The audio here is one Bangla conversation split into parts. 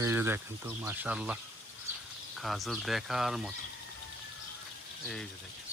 এই যে দেখেন তো মাশাআল্লাহ, খাজুর দেখার মতো। এই যে দেখেন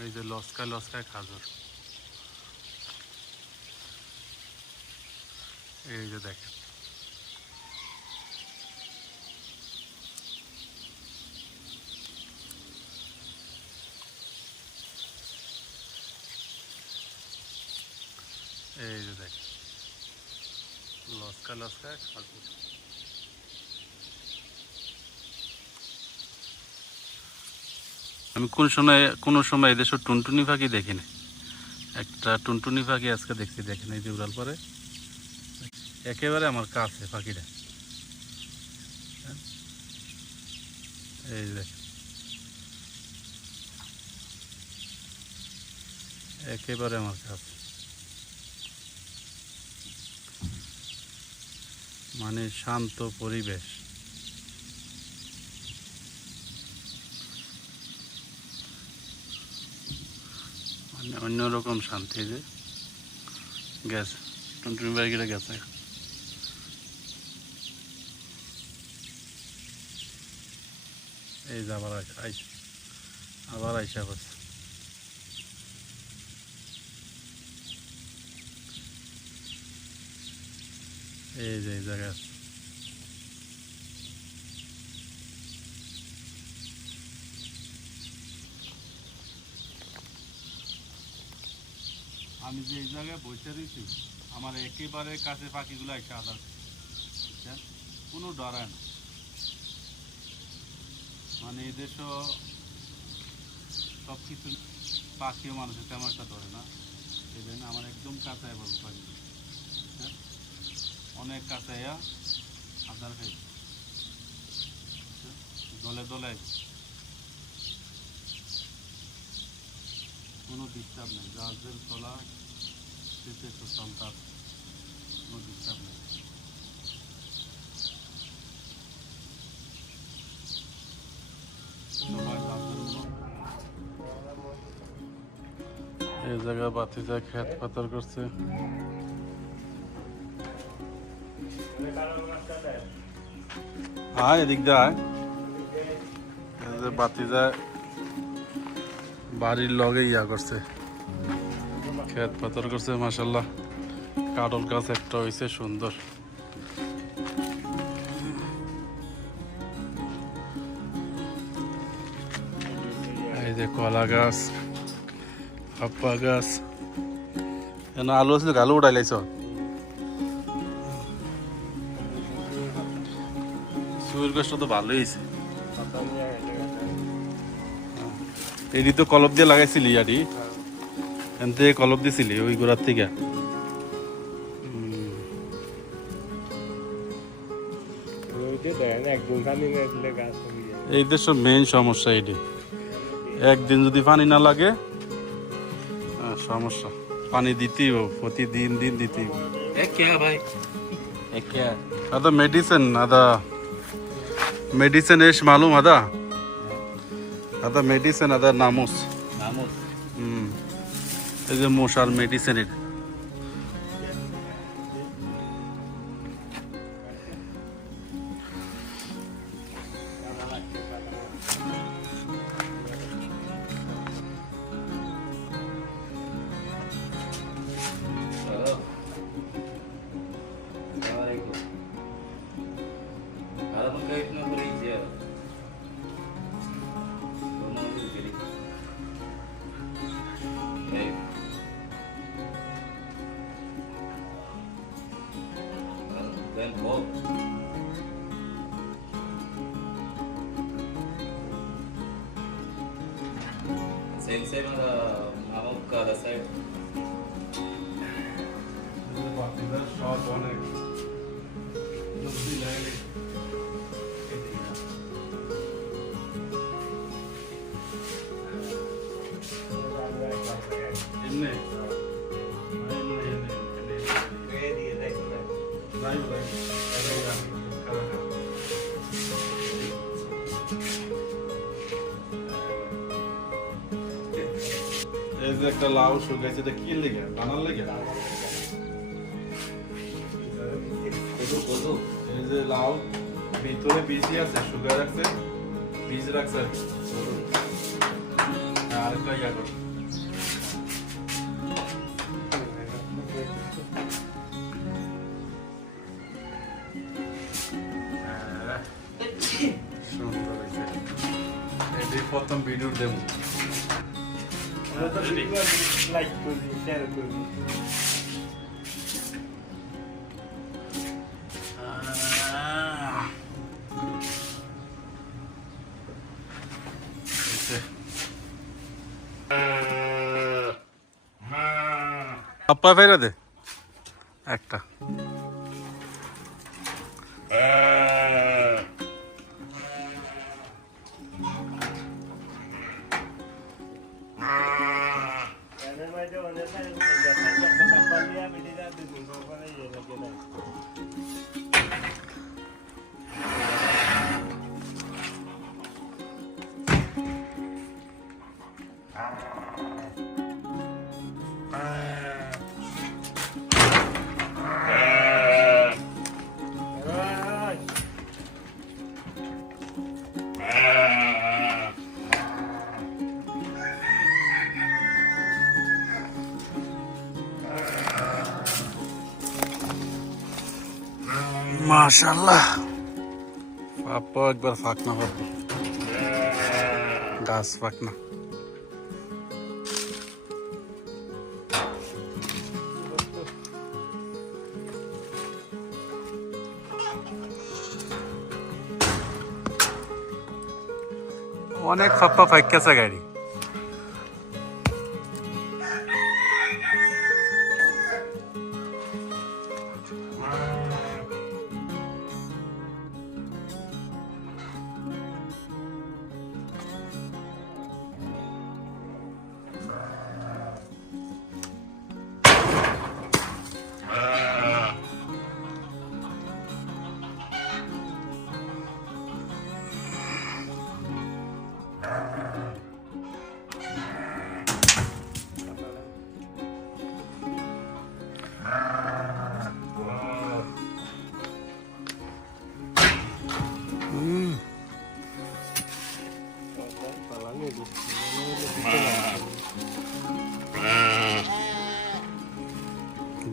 এই যে লস্কায় লস্কায় খাজুর। এই যে দেখেন এই যে দেখেন লস্কা লস্কায় খাজুর। আমি কোনো সময় এদেশে টুনটুনি পাখি দেখিনি। একটা টুনটুনি পাখি আজকে দেখছি, দেখেন এই যে উড়াল পরে একেবারে আমার কাছে পাখিটা। এই যে দেখেন একেবারে আমার কাছে, মানে শান্ত পরিবেশ। মানে অন্যরকম শান্তি। যে গেছে টুনটুনি পাখিটা গেছে। এই যে আবার আইসা করছে। এই যে এই জায়গায় আমি যে এই জায়গায় বসে রয়েছি, আমার একেবারে কাছে পাখিগুলো এসে আদার, কোনো ডরায় না। মানে এদেশও সব কিছু পাখিও মানুষের তেমন একটা ধরে না। এই জন্য আমার একদম কাছে বলবো পাখি, হ্যাঁ অনেক কাছে আদার খাই দলে দলে, কোনো ডিস্টার্ব নেই। গাছের তলা শীতে চলতার কোনো ডিস্টার্ব নেই। এই জায়গায় বাতিজা খেত পাথর করছে। হ্যাঁ এদিক দিয়ে বাতিজা বাড়ির লগে ইয়া করছে, খেত পাথর করছে। মাশাআল্লাহ কাটল গাছ একটা হয়েছে সুন্দর। এই যে কলা গাছ, হাপ্পা গাছ, এনে আলু আসলে আলু উঠাই লাইছ। সুইর গাছটা তো ভালোই হয়েছে। এটি তো কলপ দিয়ে লাগাইছিলি, আডি এন থেকে কলপ দিছিলি ওই গোড়ার থেকে। এই দেশের মেইন সমস্যা এটি, একদিন যদি পানি না লাগে সমস্যা। পানি দিতেই প্রতিদিন দিতেই। আদা মেডিসিন, আদা মেডিসিন এস মালুম, আদা মেডিসিন, আদা নামুস। এই যে মশার মেডিসিনের। Same on the other side. সব অনেক এমনি এই যে একটা লাউ শুকাইছে, এটা কি লেগে বানার লেগে? এই যে লাউ ভিতরে বীজই আছে, শুকায় রাখছে, বীজ রাখছে আর কি। আরেকটা ইয়া করো। সুন্দর হয়েছে। এটি প্রথম ভিডিও দেবো। লাইক করবি, শেয়ার করবি। পাপ্পা ফেরা দে একটা। মাশাআল্লাহ, পাপ্পা একবার ফাঁকনা পাপ্পা, গাছ ফাঁকনা। অনেক পাপ্পা ফাঁকেছে গাড়ি।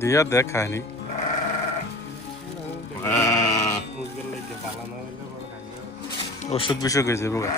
দিয়া দেখায়নি। অসুখ বিসুখ হয়েছে বাবা।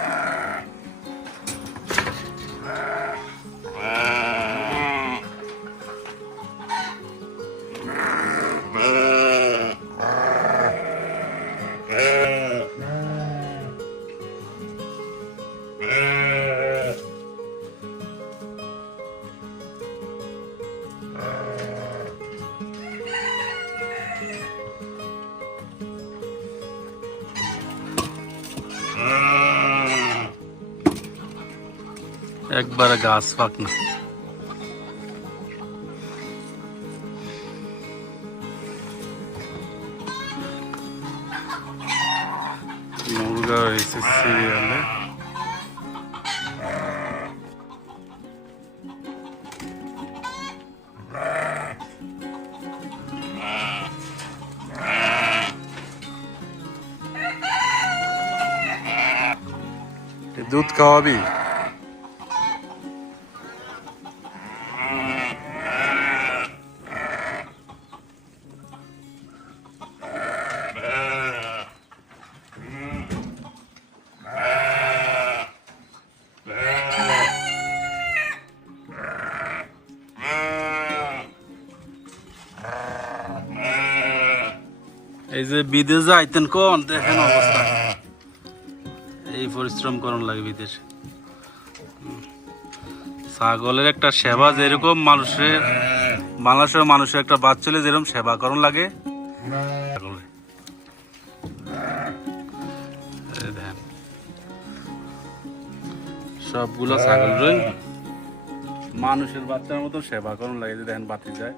একবারে গাছ ফাঁকনা। মুরগা হয়েছে সিরিয়ালে। দুধ খাওয়াবি? এই যে বিদেশে আইতেন কোন দেখেন অবস্থা, এই পরিশ্রম করন লাগে বিদেশে। ছাগলের একটা সেবা যেরকম মানুষের, বাংলাদেশের মানুষের একটা বাচ্চালে যেরকম সেবা করন লাগে, দেখেন সবগুলো ছাগল মানুষের বাচ্চার মতো সেবা করন লাগে। যে দেখেন বাতি যায়,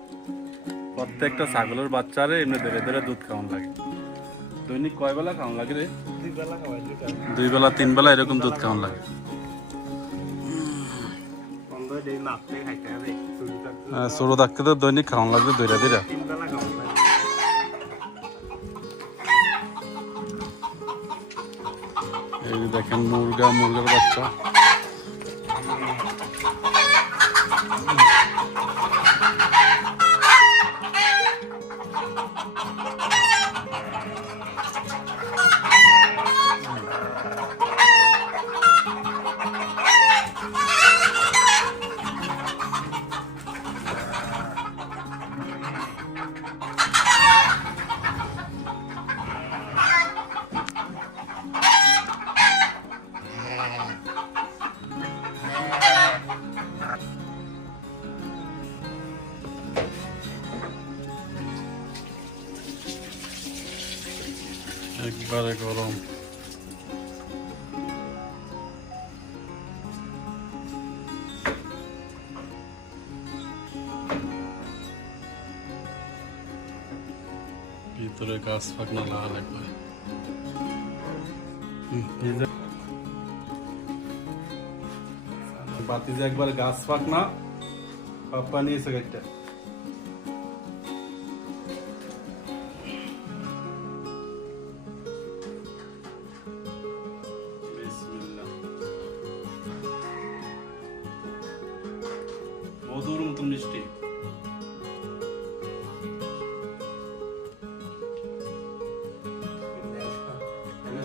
প্রত্যেকটা ছাগলের বাচ্চারে এমনি ধরে ধরে দুধ খাওয়ান লাগে। দৈনিক কয় বেলা খাওয়ান লাগে রে? 2 বেলা খাওয়াই দুইটা 2 বেলা 3 বেলা এরকম দুধ খাওয়ান লাগে। বন্ধ দেই মাপতে খাইতে হবে সুবিধা ছোট থাকতে তো দৈনিক খাওয়ান লাগবে 2টা 2টা। 3 বেলা খাওয়াই এই যে দেখেন মুরগার বাচ্চা। একবারে গরম। ভিতরে গাছ ফাঁকনা লাল একবারে। বাতি যে একবার গাছ ফাঁকনা পাপ্পা নিয়েছে গাড়িটা। মধুর মতন মিষ্টি।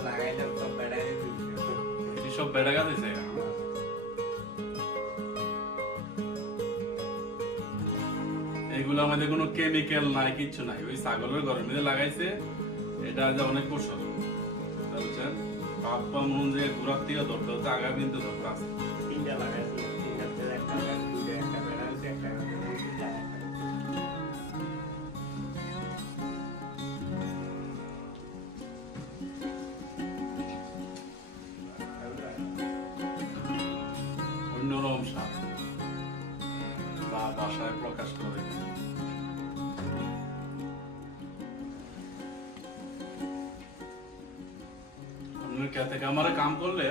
লাগাইলাম সব বেড়াই এটি সব বেড়া গাছ আছে। এগুলো আমাদের কোনো কেমিক্যাল নাই, কিচ্ছু নাই। ওই ছাগলের ঘরের মধ্যে লাগাইছে, এটা যে অনেক ফসল বুঝছেন। পাপ্পা মন যে ঘুরার থেকে ধরতে হচ্ছে, আগামী কিন্তু ধরতে আছে। 3টা লাগাইছি 3টাতে একটা গাছ দুইটা একটা বেড়া হইছে একটা অন্যরকম স্বাদ বা বাসায় প্রকাশ করে। খেতে কামারে কাম করলে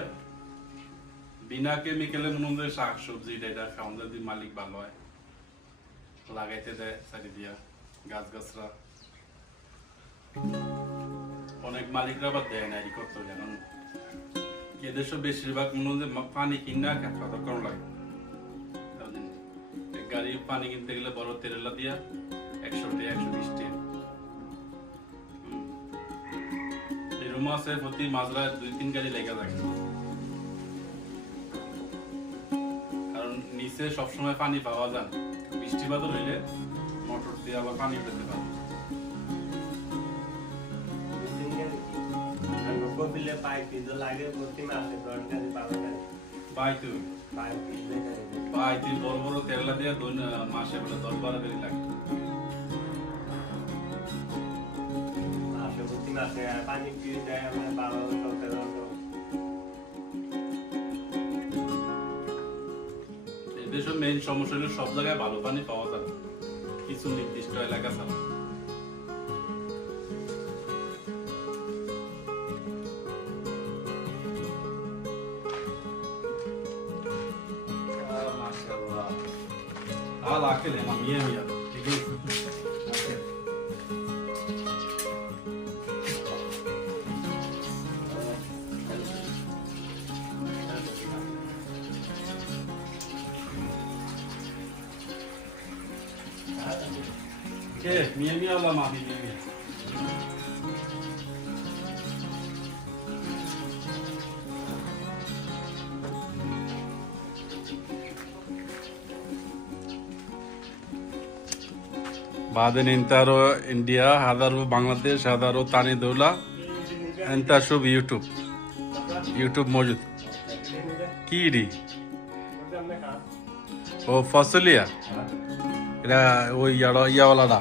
বিনা কেমিক্যালে মনে হয় শাক সবজি এটা খাওয়ান যদি মালিক ভালো হয়, লাগাইতে দেয় চারি দিয়া গাছ গাছরা। অনেক মালিকরা আবার দেয় না, এই করতে হয়। কারণ এদের সব বেশিরভাগ মনে হয় পানি কিনা খাওয়া দরকার লাগে। এক গাড়ি পানি কিনতে গেলে বড় তেরেলা দিয়া 100 টাকা 120 টাকা। এরকম আছে প্রতি মাজরা 2-3 গাড়ি লেগে থাকে। কারণ নিচে সবসময় পানি পাওয়া যায়, বৃষ্টি বাদল হইলে মোটর দিয়ে আবার পানি পেতে পারে। কপিলে পাইপ দিতে লাগে প্রতি মাসে 10 টাকা পাওয়া যায়। পাই পাইপ তুই বড় বড় তেরলা দিয়ে মাসে বলে 10-12 গাড়ি লাগে। প্রতি মাসে পানি পিয়ে যায় আমরা 12-17 এদেশের মেইন সমস্যা হলো সব জায়গায় ভালো পানি পাওয়া যায় না, কিছু নির্দিষ্ট এলাকা ছাড়া। Al aquele, la mia. Che, mia la mami, mia. بعدين انتروا انديا حضروا بنغلاديش حضروا تاني دولة انت شوف يوتيوب موجود كيري او فاصوليا এটা ওই ইয়া ওয়ালাটা